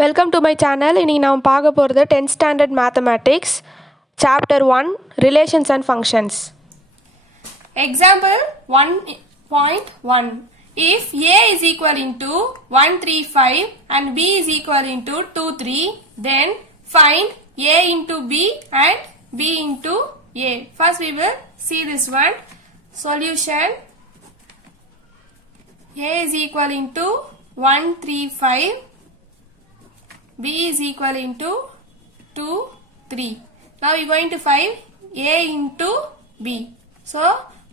Welcome to my channel. இன்னைக்கு நாம் பார்க்க போகிறது 10th standard mathematics chapter 1 relations and functions. Example 1.1. If A is equal into 135 and B is equal into 23, then find A into B and B into A. First we will see this one. Solution. A is equal into 135. B is equal into 2, 3. Now we are going to find A into B. So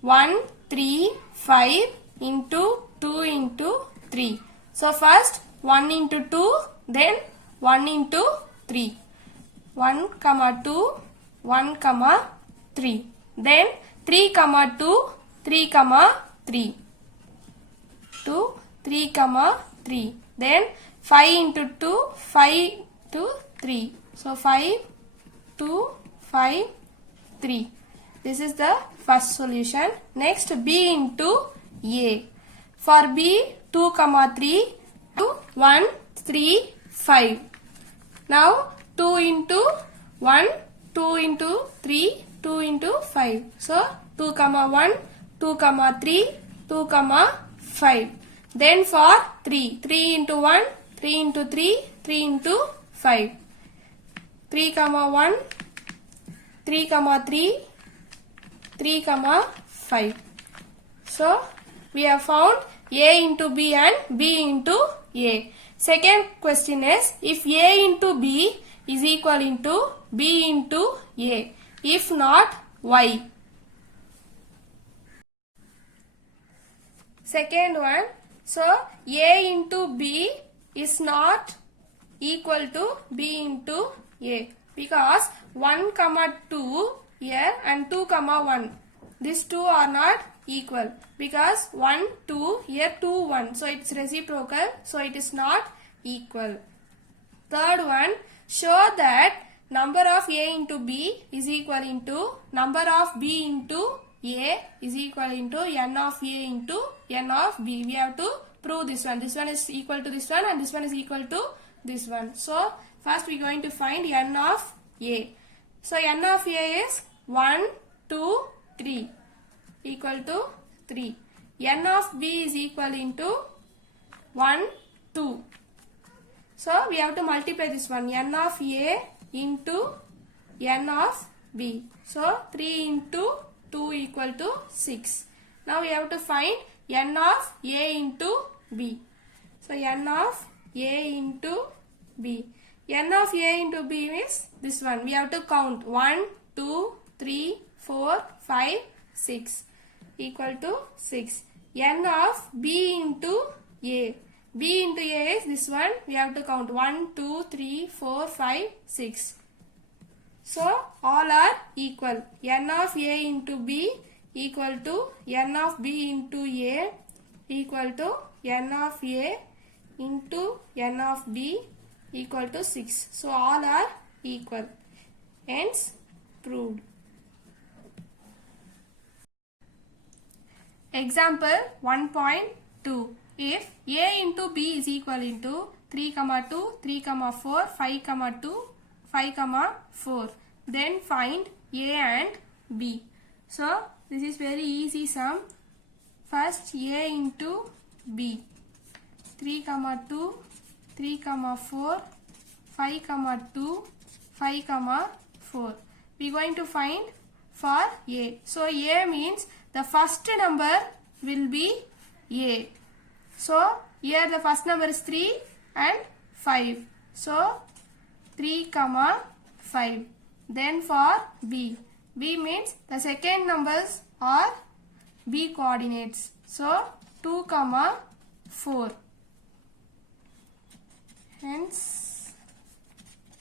1, 3, 5 into 2 into 3. So first 1 into 2, then 1 into 3. 1, 2, 1, 3. Then 3, 2, 3, 3. 2, 3, 3. Then 5 into 2, 5 to 3. So 5, 2, 5, 3. This is the first solution. Next B into A. For B 2, 3, 2, 1, 3, 5. Now 2 into 1, 2 into 3, 2 into 5. So 2, 1, 2, 3, 2, 5. Then for 3, 3 into 1, 3 into 3, 3 into 5. 3, 1, 3, 3, 3, 5. So, we have found A into B and B into A. Second question is, if A into B is equal into B into A. If not, why? Second one, so A into B is not equal to B into A because 1, 2 here and 2, 1. These two are not equal because 1, 2 here 2, 1. So it's reciprocal. So it is not equal. Third one, show that number of A into B is equal into number of B into A is equal into n of A into n of B. We have to prove this one. This one is equal to this one and this one is equal to this one. So first we are going to find n of A. So n of A is 1, 2, 3 equal to 3. n of B is equal into 1, 2. So we have to multiply this one. n of A into n of B. So 3 into 2 equal to 6. Now we have to find n of A into B. So n of A into B. n of A into B is this one. We have to count 1, 2, 3, 4, 5, 6 equal to 6. n of B into A. B into A is this one. We have to count 1, 2, 3, 4, 5, 6. So all are equal. n of A into B equal to n of B into A equal to n of A into n of B equal to 6. So all are equal. Hence proved. Example 1.2. If A into B is equal into 3, 2, 3, 4, 5, 2, 5, 4. Then find A and B. So this is very easy sum. First A into B. 3, 2, 3, 4, 5, 2, 5, 4. We are going to find for A. So A means the first number will be A. So here the first number is 3 and 5. So 3, 5. Then for B. B means the second numbers are B coordinates. So 2, 4. Hence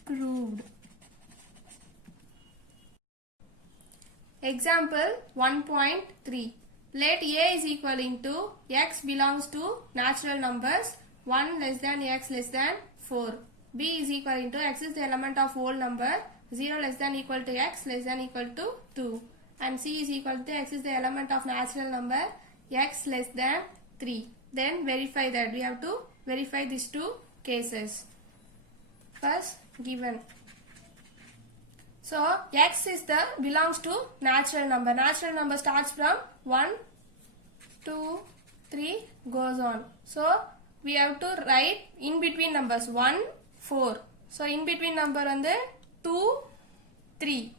proved. Example 1.3. Let A is equal into x belongs to natural numbers 1 less than x less than 4. B is equal into x is the element of whole number 0 less than equal to x less than equal to 2. And C is equal to x is the element of natural number x less than 3. Then verify that. We have to verify these two cases. first given. So x is the belongs to natural number. Natural number starts from 1, 2, 3 goes on. So we have to write in between numbers 1, 4. So in between number வந்து 2, 3.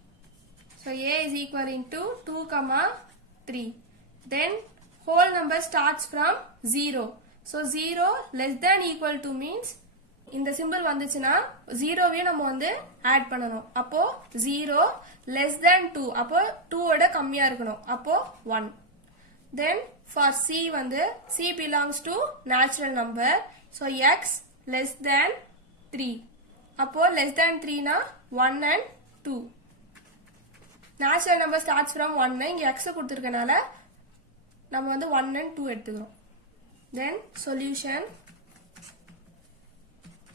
So a is equal into 2, 3. Then whole number starts from 0. So 0 less than equal to means இந்த simple வந்துச்சுன்னா 0வையும் நம்ம வந்து add பண்ணணும். அப்போ 0 less than 2. அப்போ 2 ஓட கம்மியா இருக்கணும். அப்போ 1. Then for C வந்து C belongs to natural number. So x less than 3. அப்போ less than 3 னா 1 and 2. Natural number starts from 1. இங்க x கொடுத்திருக்கனால நம்ம வந்து 1 and 2 எடுத்துக்கிறோம். Then solution.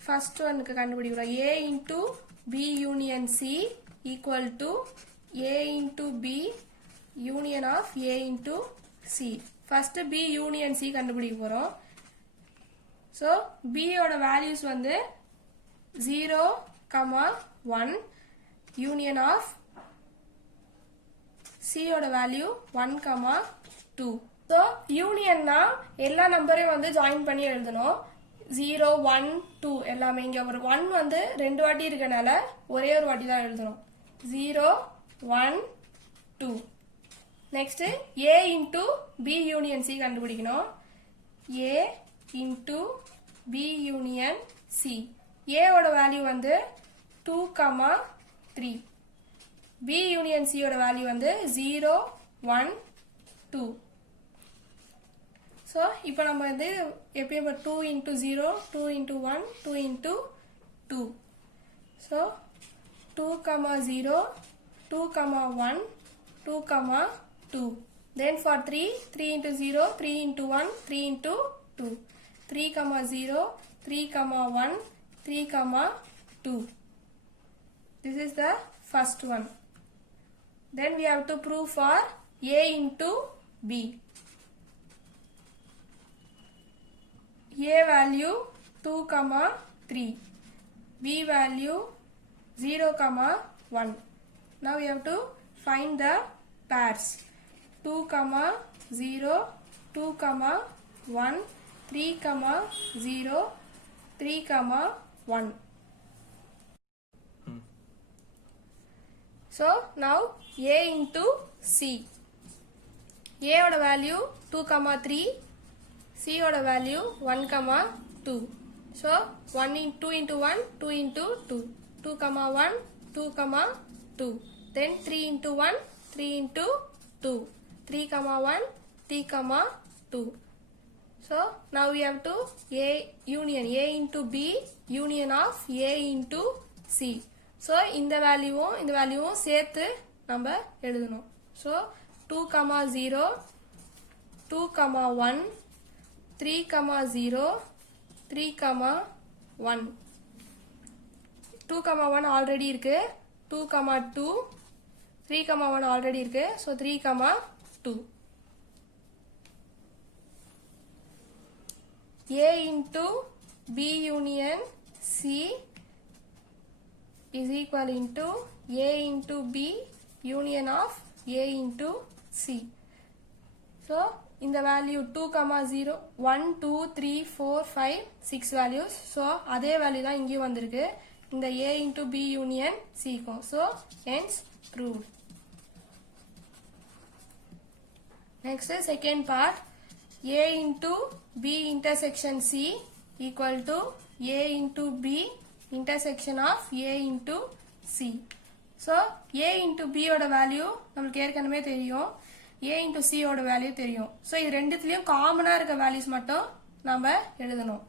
First one கண்டுபிடிக்கிறோம். A into B union C equal to A into B union of A into C. First B union C கண்டுபிடிக்க போறோம். So B ஓட values வந்து 0, 1 union of C ஓட value 1, 2. So union னா எல்லா நம்பரையும் வந்து ஜாயின் பண்ணி எழுதணும். 0, 1, 2 எல்லாமே இங்க ஒரு 1 வந்து ரெண்டு வாட்டி இருக்கனால ஒரே ஒரு வாட்டி தான் எழுதணும். 0, 1, 2. Next A into B union C கண்டுபிடிக்கணும். A into B union C. A ஓட வேல்யூ வந்து 2, 3. B union C ஓட வேல்யூ வந்து 0, 1, 2. So இப்போ நம்ம வந்து எப்பயும் 2 into 0, 2 into 1, 2 into 2. So 2, 0, 2, 1, 2, 2. Then for 3, 3 into 0, 3 into 1, 3 into 2. 3, 0, 3, 1, 3, 2. This is the first one. Then we have to prove for A into B. A value 2, 3. B value 0, 1. Now we have to find the pairs. 2, 0, 2, 1, 3, 0, 3, 1. So now A into C. A oda value 2, 3. C oda value 1, 2. So 2 into 1, 2 into 2. 2, 1, 2, 2. Then 3 into 1, 3 into 2. 3, 1, 3, 2. So now we have to A union A into B union of A into C. So இந்த வேல்யூவும் சேர்த்து நம்ம எழுதணும். So 2, 0, 2, 1, 3, 0, 3, 1. 2, 1 already இருக்கு. 2, 2, 3, 1 already இருக்கு. So 3, 2. A into B union C is equal into A into B union of A into C. So in the value 2, 0, 1, 2, 3, 4, 5, 6 values. So அதே value தான் இங்கே வந்திருக்கு. இந்த A into B union C க்கும். So hence proved. Next second part. A into B intersection C equal to A into B intersection of A into C. So A into B ஓட value நமக்கு ஏற்கனவே தெரியும். A into C ஓட value தெரியும். So இது ரெண்டுத்துலயும் காமனா இருக்க values மட்டும் நாம எழுதணும்.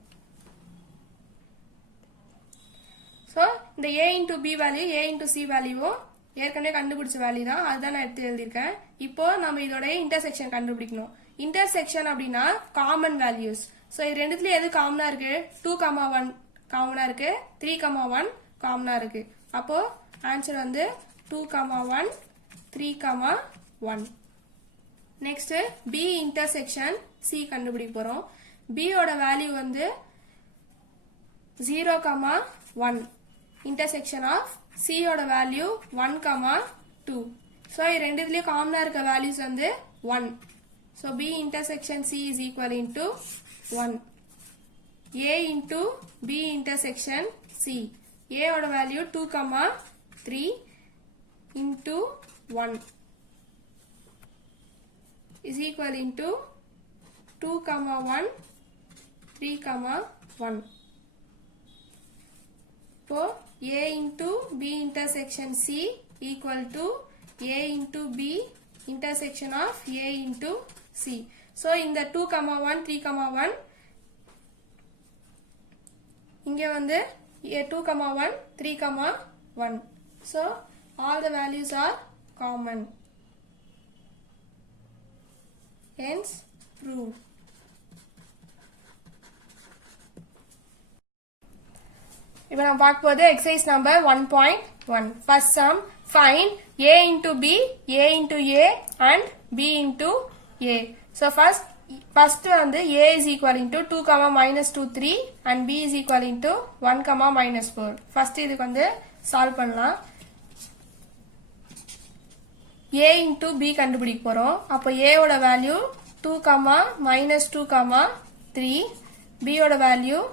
So இந்த A into B value A into C வேல்யூவும் ஏற்கனவே கண்டுபிடிச்ச வேல்யூ தான். அதுதான் நான் எடுத்து எழுதியிருக்கேன். இப்போ நம்ம இதோட இன்டர்செக்ஷன் கண்டுபிடிக்கணும். இன்டர்செக்ஷன் அப்படின்னா காமன் வேல்யூஸ். ஸோ இது ரெண்டுத்துலயும் எது காமனா இருக்கு? 2, 1 காமனா இருக்கு. 3, 1 காமனா இருக்கு. அப்போ ஆன்சர் வந்து 2, 1, 3, 1. நெக்ஸ்ட் B இன்டர்செக்ஷன் C கண்டுபிடிக்க போறோம். B ஓட வேல்யூ வந்து 0, 1. intersection of c ஓட value 1 comma 2. So ரெண்டுத்துலயும் காமனா இருக்க values வந்து 1. So b intersection c is equal into 1. a into b intersection c. a ஓட value 2 comma 3 into 1 is equal into 2 comma 1 3 comma 1. So a into b intersection c equal to a into b intersection of a into c. So இந்த 2 comma 1 3 comma 1 இங்க வந்து 2 comma 1 3 comma 1. So all the values are common. Hence proved. இப்போ நம்ம பார்க்க போது exercise number 1.1. First sum, find a into b, a into a and b into a. So first வந்து a is equal into 2 comma minus 2 3 and b is equal into 1 comma minus 4. First இதுக்கு வந்து solve பண்ணலாம். a into b கண்டுபிடிக்க போறோம். அப்போ a ஓட value 2 comma minus 2 comma 3, b ஓட value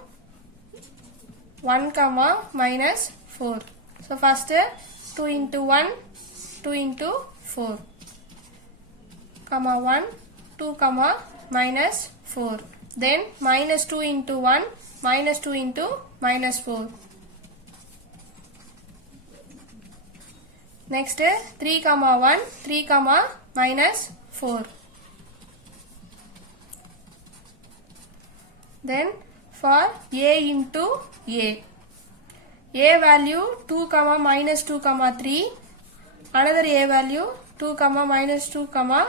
1 comma minus 4. So first 2 into 1 2 into 4 comma 1 2 comma minus 4. Then minus 2 into 1 minus 2 into minus 4. Next 3 comma 1 3 comma minus 4. Then for a into a value 2 comma minus 2 comma 3, another a value 2 comma minus 2 comma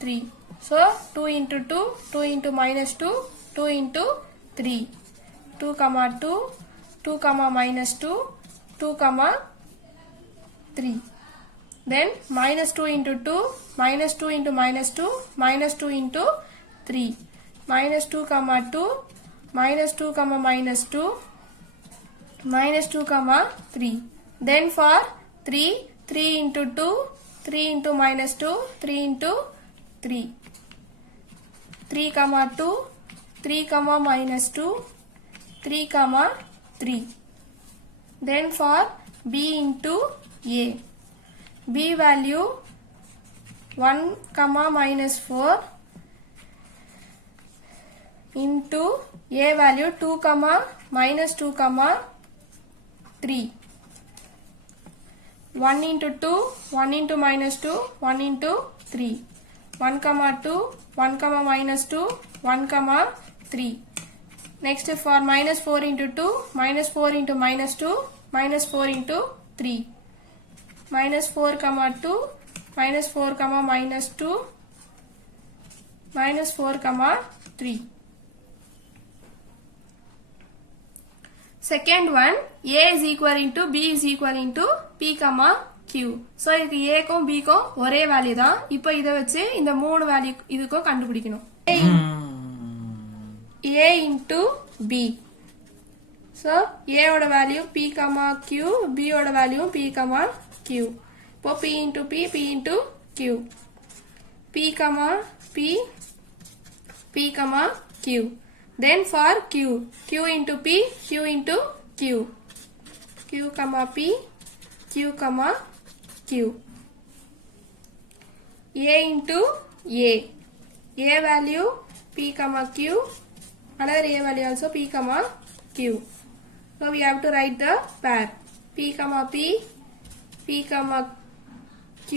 3. So 2 into 2 2 into minus 2 2 into 3, 2 comma 2 2 comma minus 2 2 comma 3. Then minus 2 into 2 minus 2 into minus 2 minus 2 into 3, minus 2 comma 2 minus 2 comma minus 2 minus 2 comma 3. Then for 3 3 into 2 3 into minus 2 3 into 3, 3 comma 2 3 comma minus 2 3 comma 3. Then for b into a, b value 1 comma minus 4 into a value 2 comma minus 2 comma 3. 1 into 2 1 into minus 2 1 into 3, 1 comma 2 1 comma minus 2 1 comma 3. Next for minus 4 into 2 minus 4 into minus 2 minus 4 into 3, minus 4 comma 2 minus 4 comma minus 2 minus 4 comma 3. Second one, a is equal into b is equal into p comma q. So இதுக்கு a க்கும் b க்கும் ஒரே value தான். இப்போ இத வச்சு இந்த மூணு வேல்யூ இதுக்கும் கண்டுபிடிக்கணும். a into b. So a ஓட value p comma q, b ஓட வேல்யூ p comma q. இப்போ p into p, p into q. p comma p, p comma q. Then for q, q into p, q into q. q comma p, q comma q. a into a value p comma q, another a value also p comma q. So we have to write the pair p comma p, p comma q,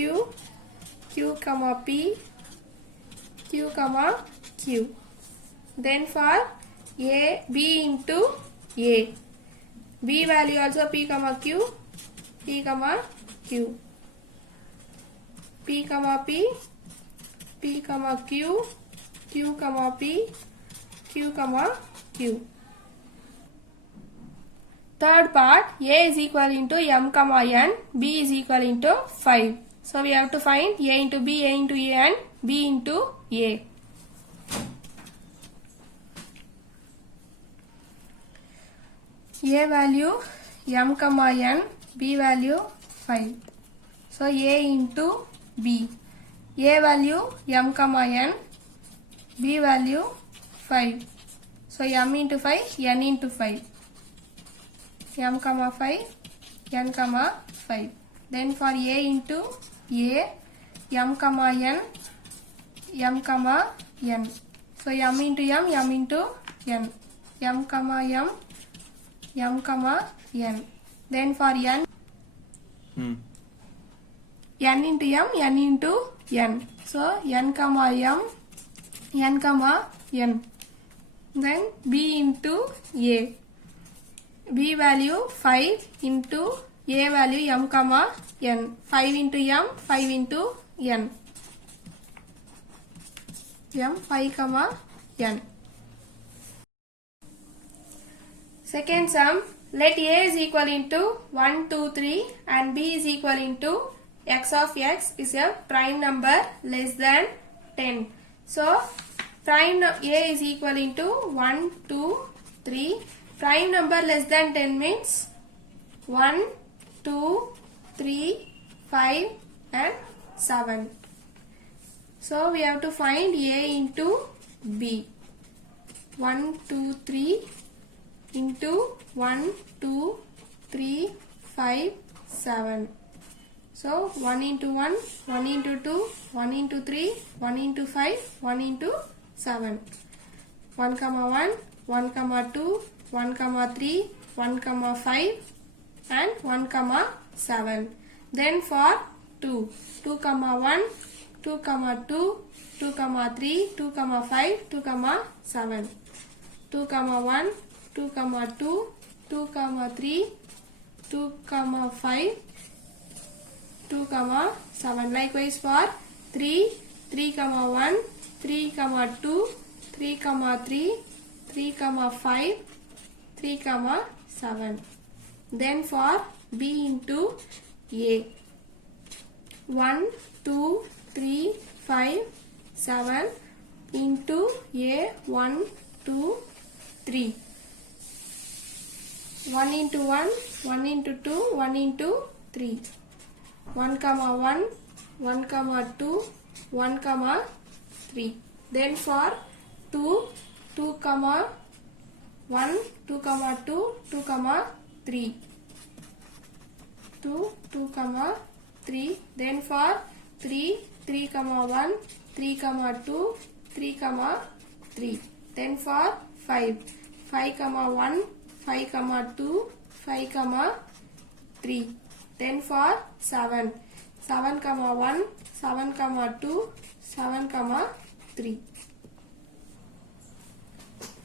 q comma p, q comma q. Then for a, b into a, b value also p comma q, p comma q, p comma p, p comma q, q comma p, q comma q. Third part, a is equal into m comma n, b is equal into 5. So we have to find a into b, a into a and b into a. A value m comma n, b value 5. So a into b. A value m comma n, b value 5. So m into 5, n into 5. M comma 5, n comma 5. Then for a into a, m comma n, m comma n. So m into m into n. M comma m comma n. Then for n, n into n into n. So n comma n comma n. Then b into a. B value 5 into a value m comma n. 5 into m, 5 into n. M 5 comma n. Second sum, let a is equal into 1, 2, 3 and b is equal into x of x is a prime number less than 10. So, prime a is equal into 1, 2, 3. Prime number less than 10 means 1, 2, 3, 5 and 7. So, we have to find a into b. 1, 2, 3 into 1, 2, 3, 5, 7. So 1 into 1, 1 into 2, 1 into 3, 1 into 5, 1 into 7. 1 comma 1, 1 comma 2, 1 comma 3, 1 comma 5 and 1 comma 7. Then for 2, 2 comma 1, 2 comma 2, 2 comma 3, 2 comma 5, 2 comma 7. 2 comma 1, 2 comma 2, 2 comma 3, 2 comma 5, 2 comma 7. Likewise for 3, 3 comma 1, 3 comma 2, 3 comma 3, 3 comma 5, 3 comma 7. Then for b into a. 1, 2, 3, 5, 7 into a 1, 2, 3. 1 into 1, 1 into 2, 1 into 3. 1 comma 1, 1 comma 2, 1 comma 3. Then for 2, 2 comma 1, 2 comma 2, 2 comma 3. 2, 2 comma 3. Then for 3, 3 comma 1, 3 comma 2, 3 comma 3. Then for 5, 5 comma 1, 5 comma 2, 5 comma 3. Then for 7, 7 comma 1, 7 comma 2, 7 comma 3.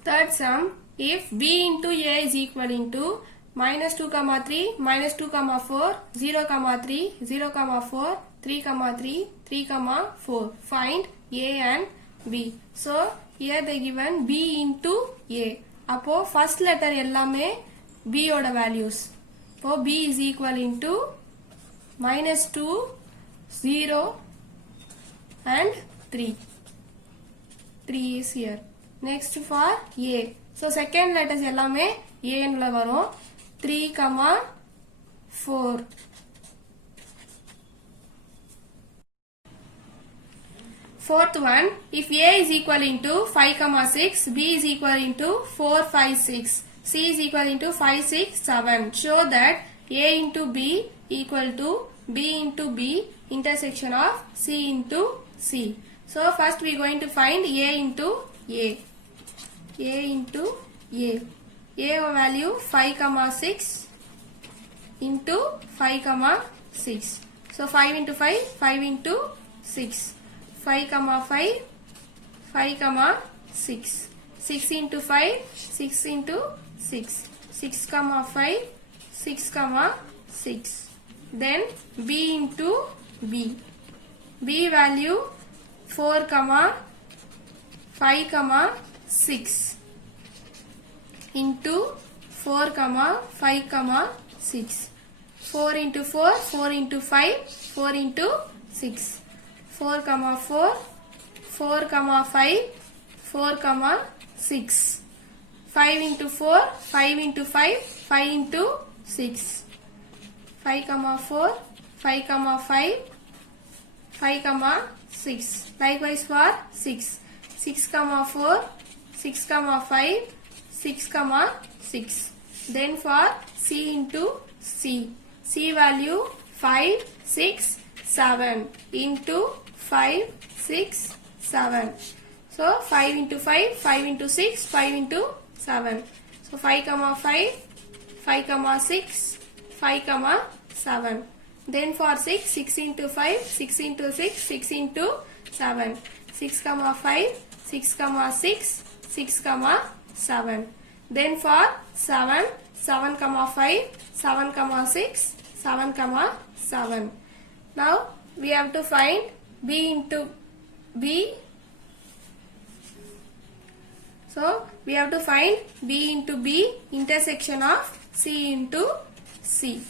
Third sum, if b into a is equal into minus 2 comma 3, minus 2 comma 4, 0 comma 3, 0 comma 4, 3 comma 3, 3 comma 4. Find a and b. So, here they given b into a. அப்போ first letter எல்லாமே b ஓட values. இப்போ b is equal into minus 2, 0 and 3. 3 is here. Next for a. So second letters எல்லாமே a ல வரும். 3, 4. Fourth one, if a is equal into 5, 6, b is equal into 4, 5, 6, c is equal into 5, 6, 7. Show that a into b equal to b into b intersection of c into c. So first we are going to find a into a. A into a. A value 5, 6 into 5, 6. So 5 into 5, 5 into 6. 5, 5, 5, 6. 6 into 5, 6 into 6. 6, 5, 6, 6. Then b into b. B value 4, 5, 6 into 4, 5, 6. 4 into 4, 4 into 5, 4 into 6. 4, 4, 4, 5, 4, 6. 5 into 4, 5 into 5, 5 into 6. 5 comma 4, 5 comma 5, 5 comma 6. Likewise for 6. 6 comma 4, 6 comma 5, 6 comma 6. Then for C into C. C value 5, 6, 7 into 5, 6, 7. So 5 into 5, 5 into 6, 5 into 7. So 5 comma 5, 5 comma 6, 5 comma 7. Then for 6, 6 into 5, 6 into 6, 6 into 7. 6 comma 5, 6 comma 6, 6 comma 7. Then for 7, 7 comma 5, 7 comma 6, 7 comma 7. Now we have to find B into B. So we have to find B into B intersection of C into C.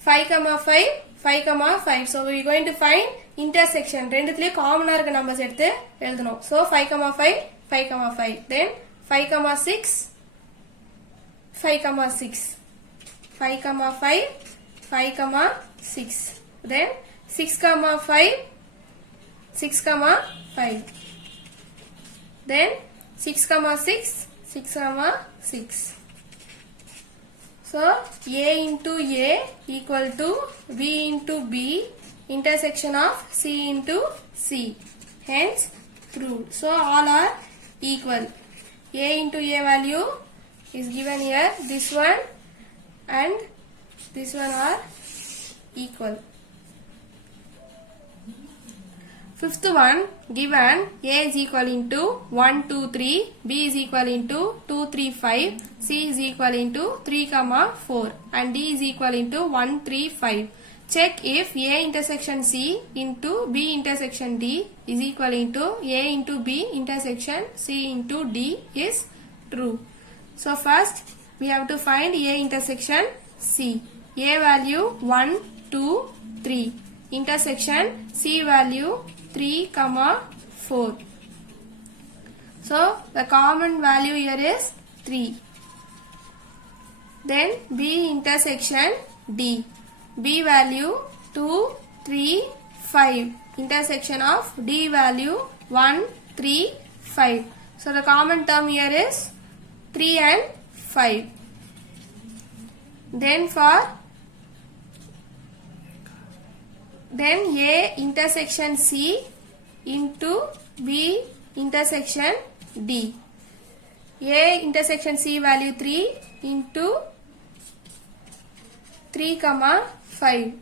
5 comma 5, 5 comma 5. So we are going to find intersection. ரெண்டுத்திலே காமனா இருக்க numbers எடுத்து எழுதணும். So 5 comma 5, 5 comma 5. Then 5 comma 6, 5 comma 6. 5 comma 5, 5 comma 6. Then 6 comma 5, 6 comma 5. Then 6 comma 6, 6 comma 6. So A into A equal to B into B intersection of C into C. Hence proved. So all are equal. A into A value is given here. This one and this one are equal. Fifth one, given A is equal into 1, 2, 3, B is equal into 2, 3, 5, C is equal into 3, 4 and D is equal into 1, 3, 5. Check if A intersection C into B intersection D is equal into A into B intersection C into D is true. So first we have to find A intersection C. A value 1, 2, 3. Intersection C value 3, 4. So the common value here is 3. Then B intersection D. B value 2, 3, 5. Intersection of D value 1, 3, 5. So the common term here is 3 and 5. Then A intersection C into B intersection D. A intersection C value 3 into 3, 5.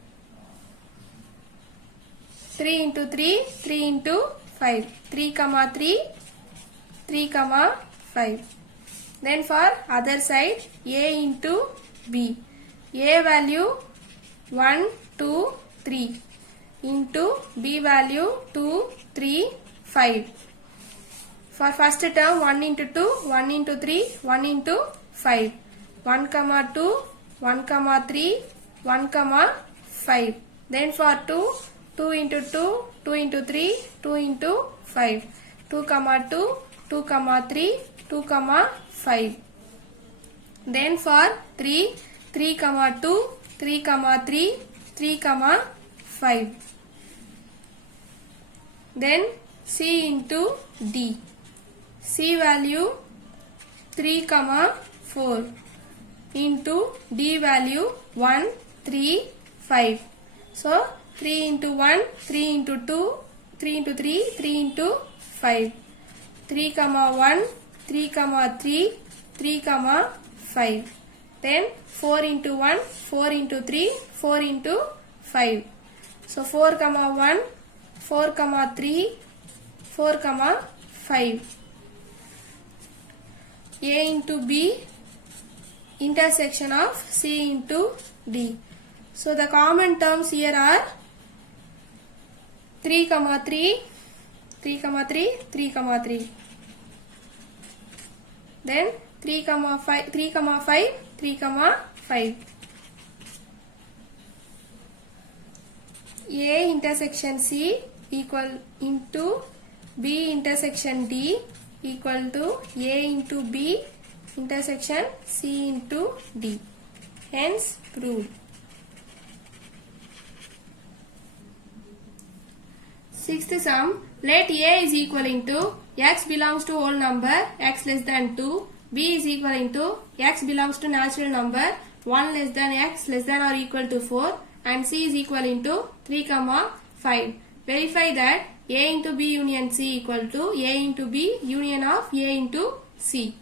3 into 3, 3 into 5. 3, 3, 3, 5. Then for other side, A into B. A value 1, 2, 3 into B value 2, 3, 5. For first term 1 into 2, 1 into 3, 1 into 5. 1, 2, 1, 3, 1, 5. Then for 2, 2 into 2, 2 into 3, 2 into 5. 2, 2, 2, 3, 2, 5. Then for 3, 3, 2, 3, 3, 3, 5. Then C into D. C value 3, 4 into D value 1, 3, 5. So 3 into 1, 3 into 2, 3 into 3, 3 into 5. 3, 1, 3, 3, 3, 5. Then 4 into 1, 4 into 3, 4 into 5. So 4, 1, 4, 3, 4, 5. A into B intersection of C into D. So the common terms here are 3, 3, 3, 3, 3, 3. Then 3, 5, 3, 5, 3, 5. A intersection C equal into B intersection D equal to A into B intersection C into D. Hence proved. Sixth sum, let A is equal into x belongs to whole number x less than 2, B is equal into x belongs to natural number 1 less than x less than or equal to 4 and C is equal into 3, 5. Verify that A into B union C equal to A into B union of A into C.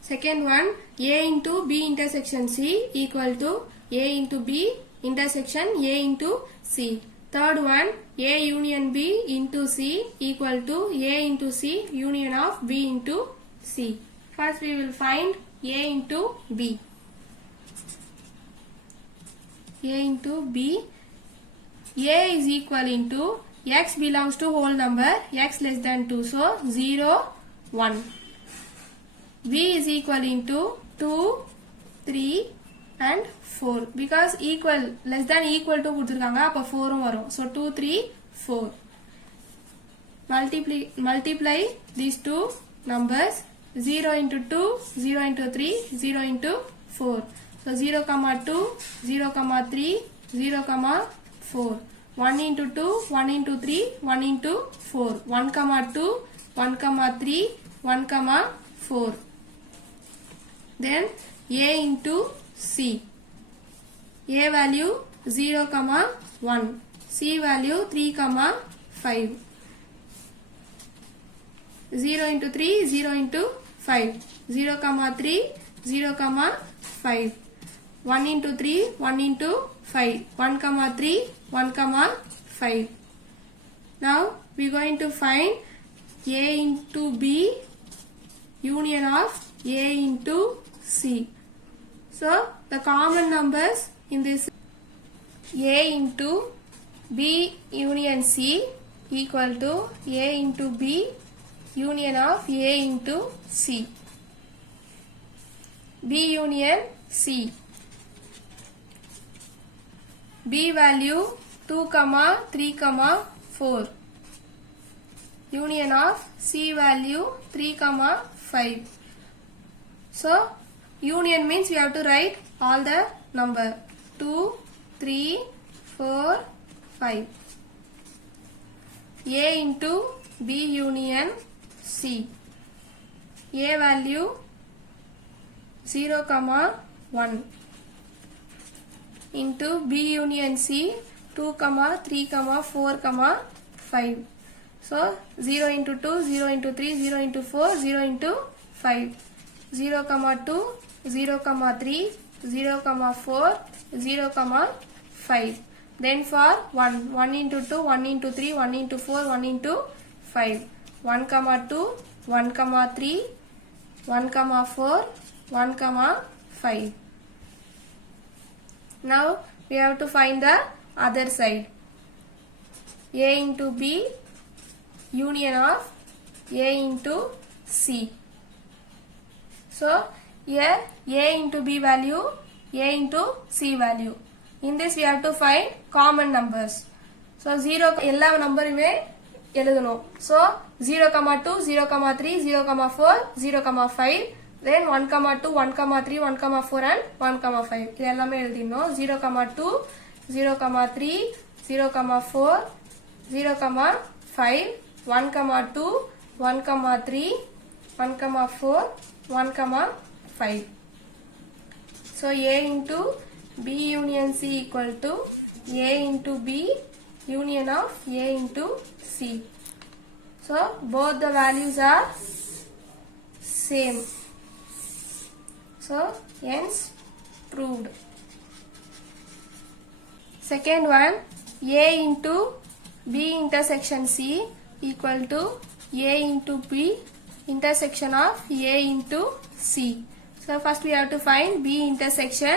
Second one, A into B intersection C equal to A into B intersection A into C. Third one, A union B into C equal to A into C union of B into C. First we will find A into B. A into B. A is equal into x belongs to whole number x less than 2, so 0, 1. B is equal into 2, 3 and 4 because equal less than equal to கொடுத்திருக்காங்க அப்ப 4 வரும். So 2, 3, 4. Multiply these two numbers. 0 into 2, 0 into 3, 0 into 4. So 0, 2, 0, 3, 0, 4. 1 into 2, 1 into 3, 1 into 4. 1, 2, 1, 3, 1, 4. Then A into C. A value 0, 1. C value 3, 5. 0 into 3, 0 into 5. 0, 3, 0, 5. 1 into 3, 1 into 5. 1, 3, 1, 5. Now we are going to find A into B union of A into C. So the common numbers in this A into B union C equal to A into B union of A into C. B union C. B value 2, 3, 4. Union of C value 3, 5. So union means we have to write all the number 2, 3, 4, 5. A into B union C. A value 0, 1 into B union C 2, 3, 4, 5. So 0 into 2, 0 into 3, 0 into 4, 0 into 5. 0, 2, 0, 3, 0, 4, 0, 5. Then for 1, 1 into 2, 1 into 3, 1 into 4, 1 into 5. 1, 2, 1, 3, 1, 4, 1, 5. Now we have to find the other side. A into B union of A into C. So here A into B value, A into C value. In this we have to find common numbers. So 0 எல்லா நம்பருமே எழுதணும். So 0, 2, 0, 3, 0, 4, 0, 5. Then 1, 2, 1, 3, 1, 4 and 1, 5. இது எல்லாமே எழுதிடணும். 0, 2, 0, 3, 0, 4, 0, 5, 1, 2, 1, 3, 1, 4, 1, 5. So A into B union C equal to A into B union of A into C. So both the values are same. So hence proved. Second one, A into B intersection C equal to A into B intersection of A into C. So first we have to find B intersection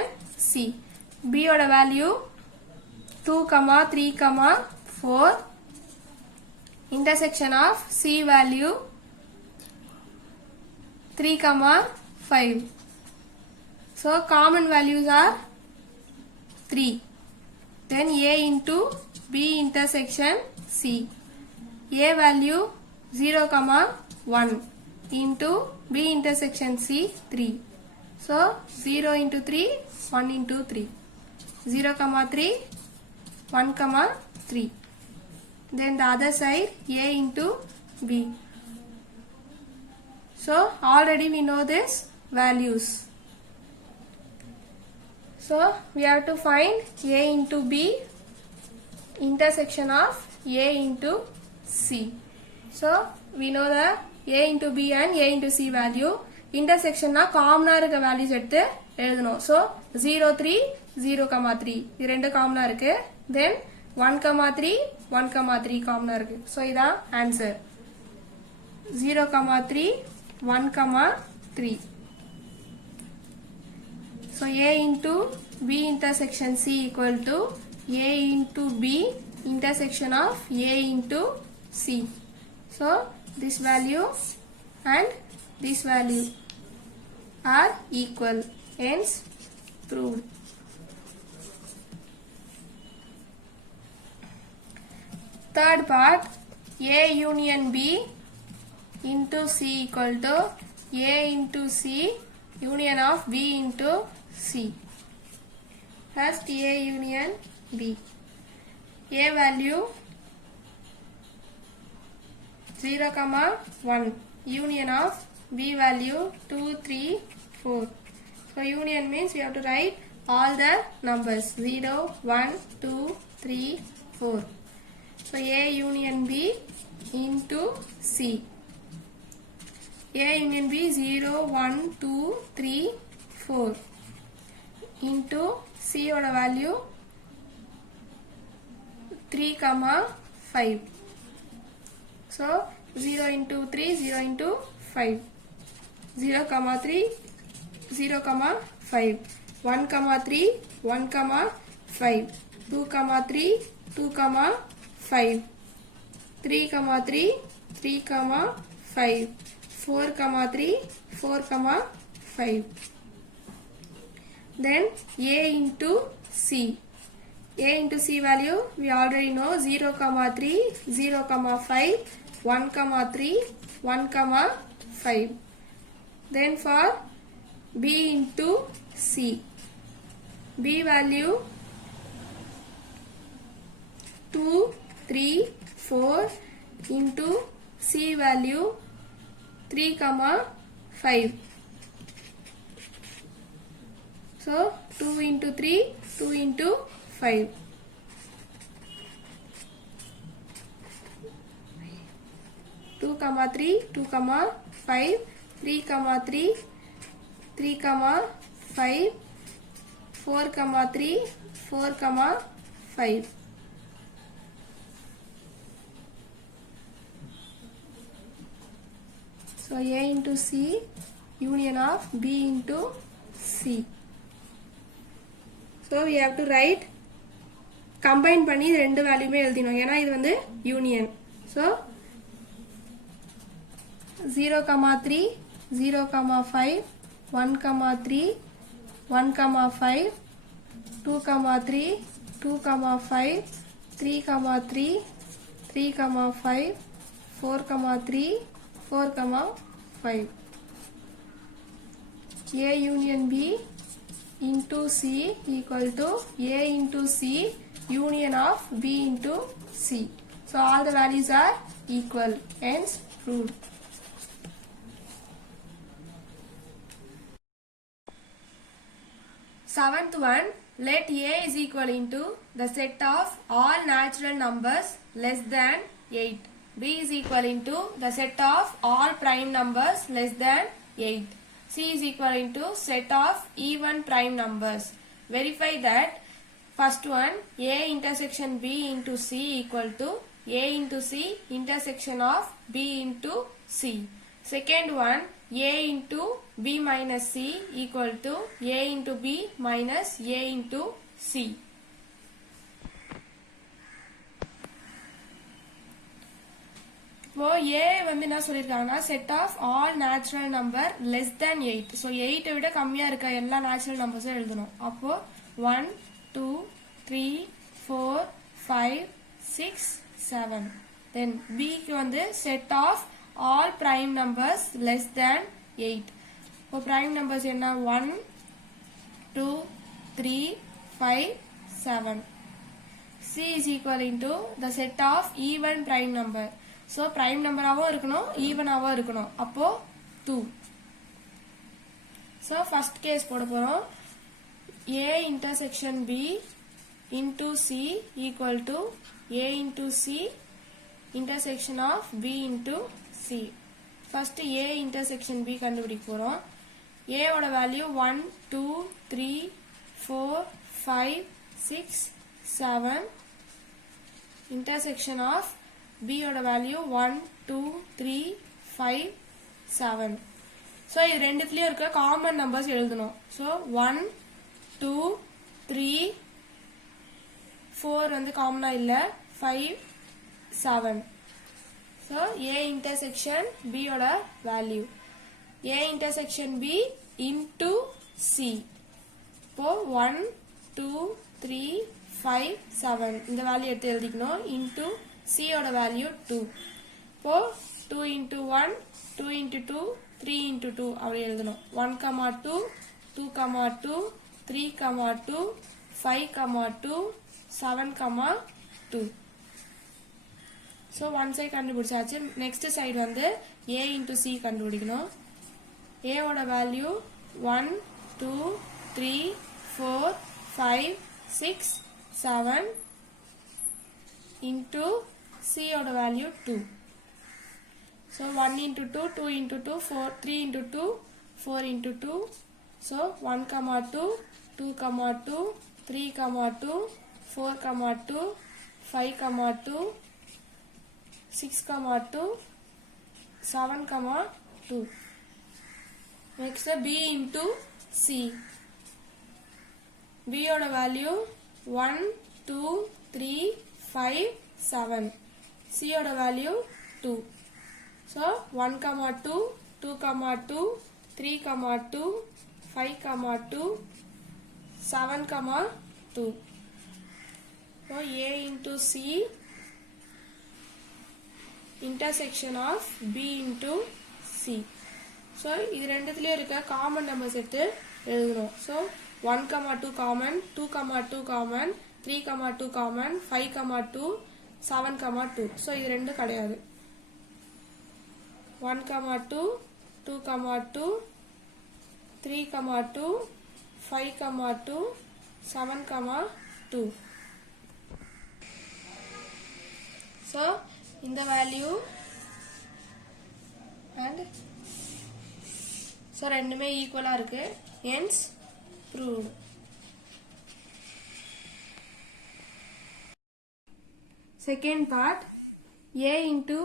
C. B oda value 2, 3, 4. Intersection of C value 3, 5. So common values are 3. Then A into B intersection C. A value 0, 1 into B intersection C 3. So 0 into 3, 1 into 3. 0 comma 3, 1 comma 3. Then the other side A into B. So already we know this values. So we have to find A into B intersection of A into C. So we know the A into B and A into C value. Intersection na common இருக்க values எடுத்து எழுதணும். So 0 3 0 3 இது ரெண்டு காமனா இருக்கு. Then 1 3 1 3 காமனா இருக்கு. So இதான் answer. 0 3 1 3. So A into B intersection C equal to A into B intersection of A into C. So this value and this value are equal, hence proved. Third part, A union B into C equal to A into C union of B into C. First A union B. A value 0, 1. Union of B value 2, 3, 4. So union means we have to write all the numbers 0, 1, 2, 3, 4. So A union B into C. A union B 0, 1, 2, 3, 4 into C oda value 3, 5. So 0 into 3, 0 into 5. 0, 3, 0, 5. 1, 3, 1, 5. 2, 3, 2, 5. 3, 3, 3, 5. 4, 3, 4, 5. Then A into C. A into C value we already know 0, 3, 0, 5, 1, 3, 1, 5. Then for B into C. B value 2, 3, 4 into C value 3, 5. So 2 into 3, 2 into 5. 2, 3, 2, 5, 3, 3, 3, 5, 4, 3, 4, 5. So A into C union of B into C. So we have to write combine பண்ணி இது ரெண்டு வேல்யூமே எழுதினோம் ஏனா இது வந்து union. So 0, 3, 0, 5, 1, 3, 1, 5, 2, 3, 2, 5, 3, 3, 3, 5, 4, 3, 4, 5. A union B into C equal to A into C union of B into C. So all the values are equal, hence proved. Seventh one, let A is equal into the set of all natural numbers less than 8. B is equal into the set of all prime numbers less than 8. C is equal into set of even prime numbers. Verify that first one A intersection B into C equal to A into C intersection of B into C. Second one A into B minus C equal to A into B minus A into C. இப்போ A வந்து என்ன சொல்லிருக்காங்கன்னா set of all natural number less than 8. So 8 விட கம்மியா இருக்க எல்லா natural numbers எழுதணும். அப்போ 1, 2, 3, 4, 5, 6, 7. Then B க்கு வந்து set of all prime numbers less than 8. இப்போ prime numbers என்ன 1 2 3 5 7. C is equal into the set of even prime number. So prime number ஆவும் இருக்கணும் even ஆவும் இருக்கணும். அப்போ 2. So first case போட போறோம். A intersection B into C equal to A into C intersection of B into C. First A intersection B கண்டுபிடிக்க போறோம். A ஓட வேல்யூ 1 2 3 4 5 6 7. intersection of B ஓட வேல்யூ 1 2 3 5 7. so இது ரெண்டுத்துலயும் இருக்க காமன் நம்பர்ஸ் எழுதணும். so 1 2 3 4 வந்து காமனா இல்ல 5 7. so A intersection B ஓட value A intersection B into C. இப்போ 1 2 3 5 7 இந்த வேல்யூ எடுத்து எழுதிக்கணும் into C ஓட வேல்யூ 2. இப்போ 2 into 1 2 into 2 3 into 2 அப்படி எழுதணும். 1 2 2 2 3 2 5 2 7 2. so one side கண்டுபிடிச்சாச்சு. next side வந்து A into C கண்டுபிடிக்கணும். A ஓட வேல்யூ 1 2 3 4 5 6 7 into C ஓட value 2. so 1 into 2 2 into 2 4 3 into 2 4 into 2. so 1 2 2 2 3 2 4 2 5 2 6 2 7 2. next B into C. B ஓட வேல்யூ 1 2 3 5 7. C ஓட value 2. so 1 2 2 2 3 2 5 2 7 2. so A into C intersection of B into C. so இது ரெண்டுத்துலயும் இருக்க common numbers எடுத்து எழுதணும். so 1 2 common 2 2 common 3 2 common 5 2 7 2. so இது ரெண்டு கிடையாது. 1 2 2 2 3 2 5 2 7 2. so இந்த வேல்யூ and so ரெண்டுமே ஈக்குவலா இருக்கு. hence proved. second part A into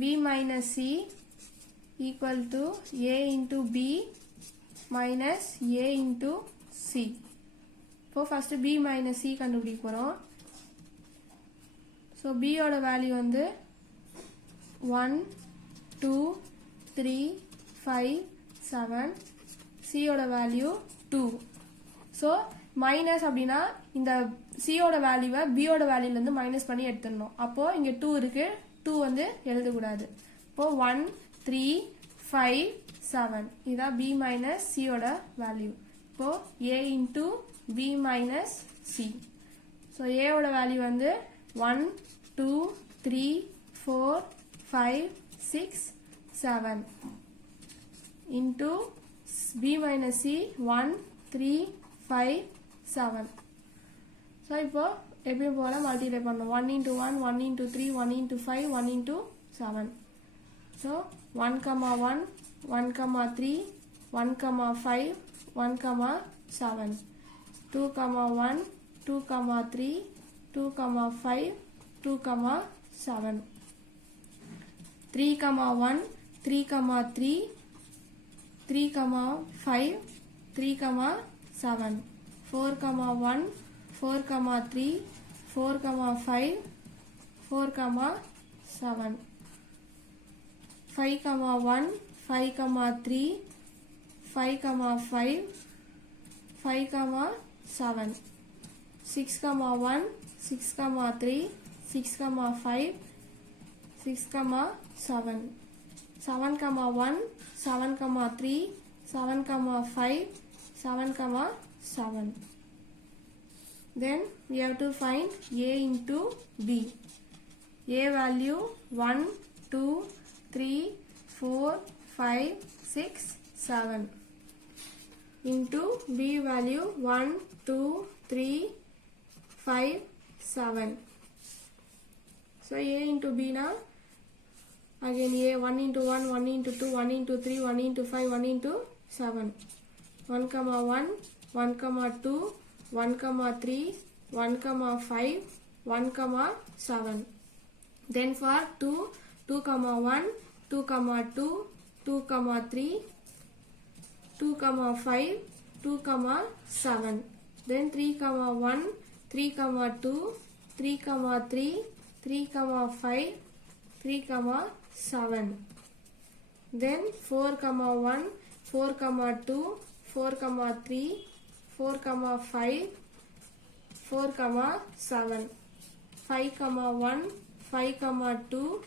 B minus C equal to A into B minus A into C. இப்போ first B minus C கண்டுபிடிக்க போறோம். so B ஓட வேல்யூ வந்து 1 2 3 5 7. C ஓட வேல்யூ 2. so மைனஸ் அப்படின்னா இந்த C ஓட வேல்யூவை B ஓட வேல்யூல இருந்து மைனஸ் பண்ணி எடுத்துடணும். அப்போ இங்க 2 இருக்கு 2 வந்து எழுதக்கூடாது. இப்போ 1 3 5 7 இதான் B minus C ஓட வேல்யூ. இப்போ A into B minus C. so A ஓட வேல்யூ வந்து 1 2 3 4 5 6 7 into B minus C 1 3 5 7. so இப்போ எப்பயும் போல மல்டிப்ளை பண்ணணும். 1 into 1 1 into 3 1 into 5 1 into 7. so 1 1 1 3 1 5 1 7 2 1 2 3 2 5 2 7 3 1 3 3 3 5 3 7 4 1 4 3 4 5 4 7 5 1 5 3 5 5 5 7 6 1 6 3 6 5 6, 7. 7, 1, 7, 3, 7, 5, 7, 7. Then we have to find A into B. A value 1, 2, 3, 4, 5, 6, 7. Into B value 1, 2, 3, 5, 7. So A into B now, again A 1 into 1, 1 into 2, 1 into 3, 1 into 5, 1 into 7. 1, 1, 1, 2, 1, 3, 1, 5, 1, 7. Then for 2, 2, 1, 2, 2, 2, 3, 2, 5, 2, 7. Then 3, 1, 3, 2, 3, 3, 3, 5, 3, 7. Then 4, 1, 4, 2, 4, 3, 4, 5, 4, 7. 5, 1, 5, 2,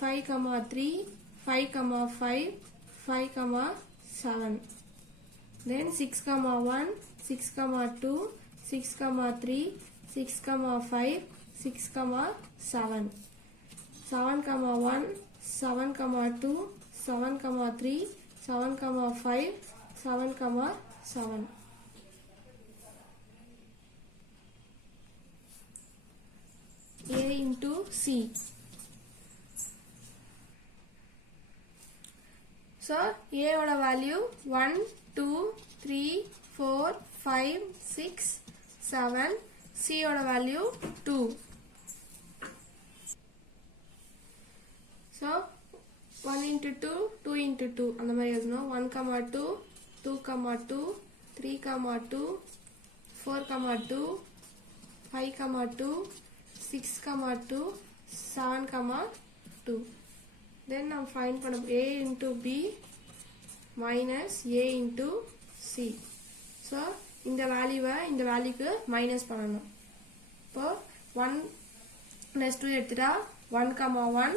5, 3, 5, 5, 5, 7. Then 6, 1, 6, 2, 6, 3, 6, 5, 6, 7. 7, 1, 7, 2, 7, 3, 7, 5, 7, 7. A into C. So A oda value 1, 2, 3, 4, 5, 6, 7. C oda value 2. So 1 into 2, 2 into 2. And the way is no 1, 2, 2, 2, 3, 2, 4, 2, 5, 2, 6, 2, 7, 2. Then now find A into B minus A into C. So in the value minus பண்ணணும். இப்போ 1 plus 2 எடுத்துட்டா 1, 1,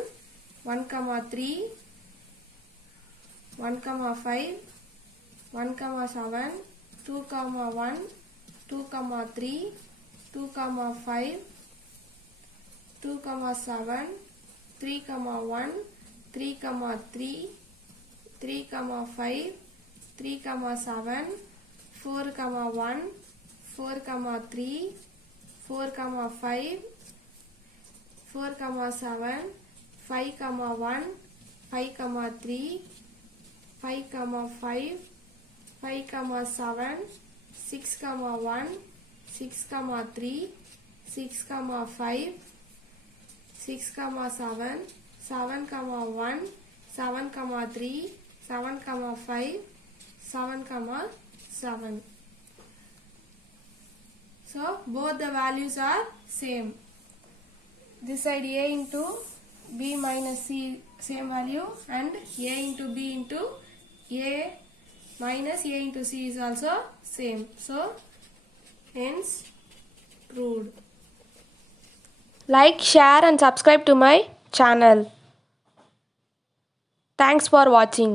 1, 3, 1, 5, 1, 7, 2, 1, 2, 3, 2, 5, 2, 7, 3, 1, 3, 3, 3, 5, 3, 7, 4, 1, 4, 3, 4, 5, 4, 7, 5, 1, 5, 3, 5, 5, 5, 7, 6, 1, 6, 3, 6, 5, 6, 7, 7, 1, 7, 3, 7, 5, 7, 7. So both the values are same. This side A into B minus C same value, and A into B into A minus A into C is also same. So hence proved. Like, share and subscribe to my channel. Thanks for watching.